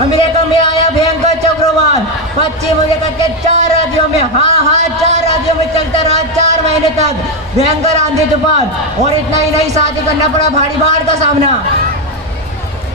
America में आया भयंकर चक्रवात, पश्चिम अमेरिका के 4 राज्यों में, हाँ 4 राज्यों में चलता रहा 4 महीने तक भयंकर आंधी तूफान। और इतना ही नहीं, साथ ही करना पड़ा भारी बाढ़ का सामना।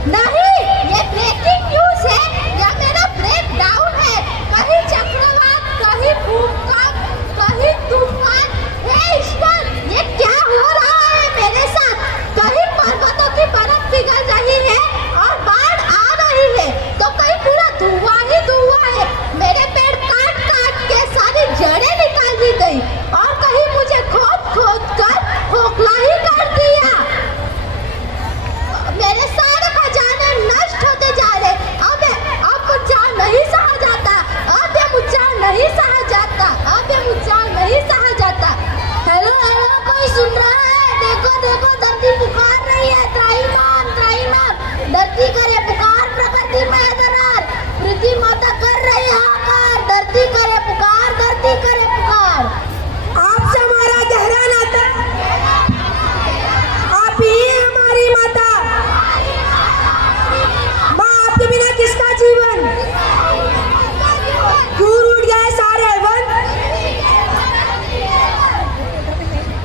नहीं, ये ब्रेकिंग न्यूज है या मेरा ब्रेक डाउन है। कहीं चक्रवात, कहीं भूकंप, कहीं तूफान। हे ईश्वर, ये क्या हो रहा है मेरे साथ? कहीं पर्वतों की बर्फ पिघल रही है और बाढ़ आ रही है, तो कहीं पूरा धुआं ही धुआं है। मेरे पेड़ काट काट के सारी जड़ें निकाल दी गई और कहीं मुझे खोद खोद कर खोखला ही कर दिया। मेरे सारे खजाने नष्ट होते जा रहे। अब मुझे नहीं सहा जाता, अब ये मुझे नहीं सहा जाता, अब ये मुझे नहीं सहा जाता। हेलो हेलो, कोई सुन रहा है? देखो देखो, धरती पुकार रही है। त्राहिमाम त्राहिमाम, धरती करे पुकार, प्रकृति में दरार, पृथ्वी माता कर रही हाहाकार। धरती करे पुकार, धरती करे पुकार। आपसे हमारा गहरा नाता, आप ही हमारी माता। माँ, आपके बिना किसका जीवन? क्यों रूठ गए सारे वन?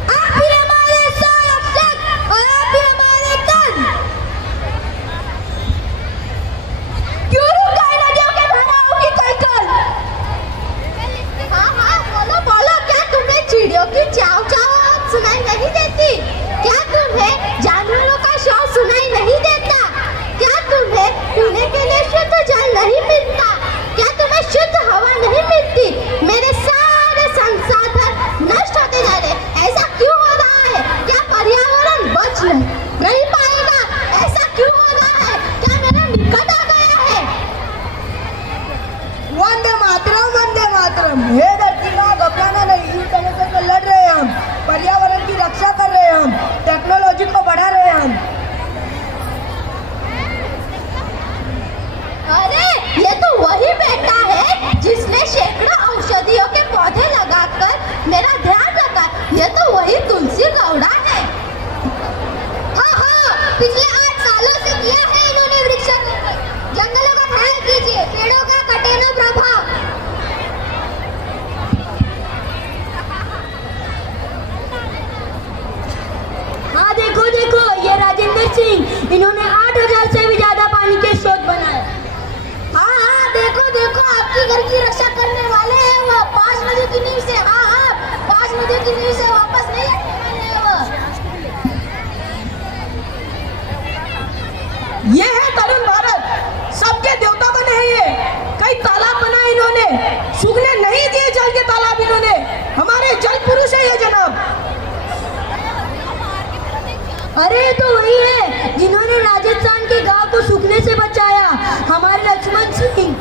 आप ही हमारे संरक्षक और आप ही हमारे तन। क्यों रुक गए नदियों के बहाव की कलकल? हाँ, बोलो बोलो, क्या तुम्हें चिड़ियों की चाव चाव सुनाई नहीं देती? क्या तुम्हें जानवरों का शोर सुनाई नहीं देता? क्या तुम्हें पीने के लिए शुद्ध जल नहीं मिलता? क्या तुम्हें शुद्ध हवा नहीं मिलती? मेरे सारे संसाधन नष्ट होते जा रहे। ऐसा क्यों हो रहा है? क्या पर्यावरण बच नहीं पाएगा? ऐसा क्यों हो रहा है? क्या मेरा निकट आ गया है? वंदे मातरम, वंदे मातरम। हे धरती माँ, घबराना नहीं, इस समस्या से लड़ रहे हैं हम, पर्यावरण की रक्षा कर रहे हैं हम, टेक्नोलॉजी को बढ़ा रहे हैं हम। अरे, ये तो वही बेटा है जिसने सैकड़ों औषधियों के पौधे लगाकर मेरा ध्यान रखा। ये तो वही तुलसी गौड़ा है। हाँ, पिछले 8 सालों से किया है इन्होंने वृक्षारोपण। जंगलों का ख्याल कीजिए, पेड़ों का कटे न प्रभाव। हाँ देखो देखो, ये राजेंद्र सिंह, इन्होंने 8000 से भी ज्यादा पानी के स्रोत बनाए। हाँ, देखो देखो, आपके घर की रक्षा करने वाले हैं वो। 5 नदियों की नींव से, हाँ 5 नदियों की नींव से वापस नहीं हटने वाले हैं वो। ये है तरुण भारत, सबके देवता बने हैं ये। कई तालाब बनाए इन्होंने, सूखने नहीं दिए जल के तालाब इन्होंने। हमारे जल पुरुष है ये जनाब। अरे तो वही है जिन्होंने राजस्थान के गांव को सूखने से बचाया, हमारे लक्ष्मण सिंह।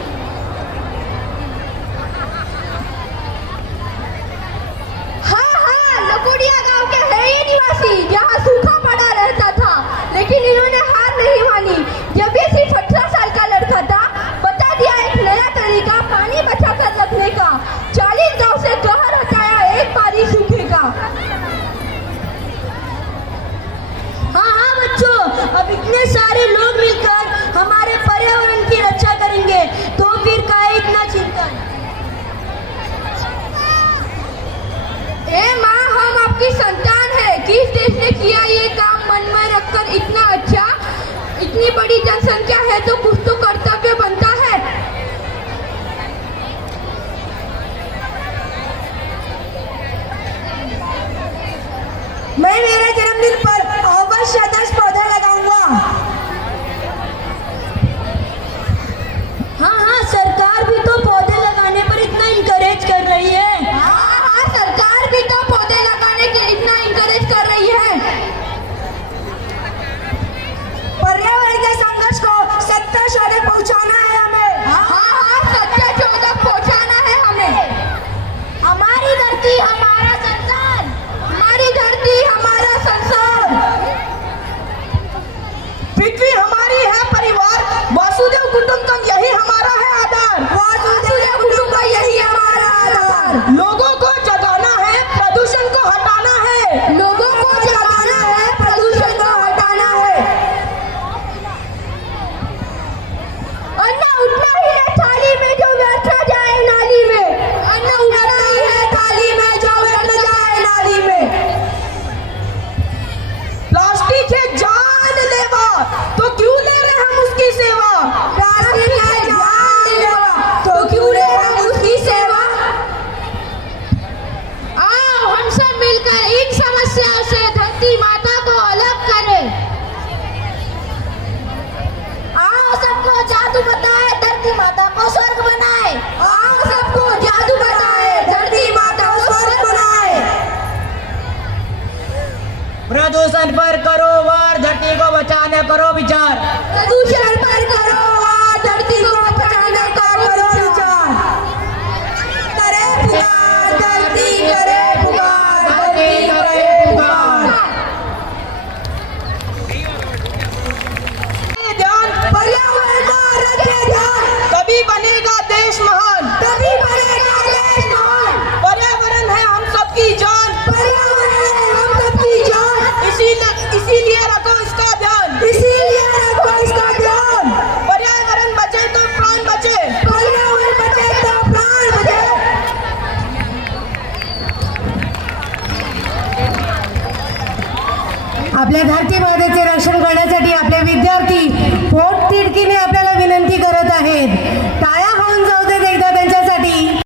हाँ, लकुड़िया गांव के है ये निवासी, जहाँ सूखा पड़ा रहता था, लेकिन इन्होंने हार नहीं मानी। जब ये सिर्फ 18 साल का लड़का था, बता दिया एक नया तरीका पानी बचा कर रखने का। 40 गांव से कहर हटाया एक बारी सूखे का। हाँ बच्चों, अब इतने सारे लोग मिलकर हमारे पर्यावरण की रक्षा करेंगे, तो फिर काहे इतना चिंतन? ए माँ, हम आपकी संतान है। किस देश ने किया ये काम मन में रखकर इतना अच्छा? इतनी बड़ी जनसंख्या है तो कुछ तो कर्तव्य बनता है। मैं मेरे जन्मदिन पर अवश्य 10 पौधे लगाऊंगा। हाँ, सरकार भी तो पौधे लगाने पर इतना इंकरेज कर रही है। हाँ, सरकार भी तो पौधे लगाने के इतना इंकरेज कर रही है। पर्यावरण के संघर्ष को सत्ता शोधक पहुंचाना है हमें। हाँ, सत्य चौदह पहुंचाना है हमें। हमारी धरती हमारा संसार, हमारी धरती हमारा संसार। प्रदूषण पर करो वार, धरती को बचाने करो विचार। प्रदूषण पर करो वार, धरती को बचाने का करो विचार। करे पुकार धरती, करे पुकार धरती, करे पुकार। ध्यान, पर्यावरण का रखे ध्यान, तभी बनेगा देश महान। तभी बनेगा देश महान। पर्यावरण है हम सबकी जान, पर्यावरण है हम सबकी जान, इसीलिए रखो इसका ध्यान। इसीलिए रखो इसका ध्यान। पर्यावरण बचे तो प्राण बचे, पर्यावरण बचे तो प्राण बचे। आपल्या धरती मातेचे रक्षण करण्यासाठी आपले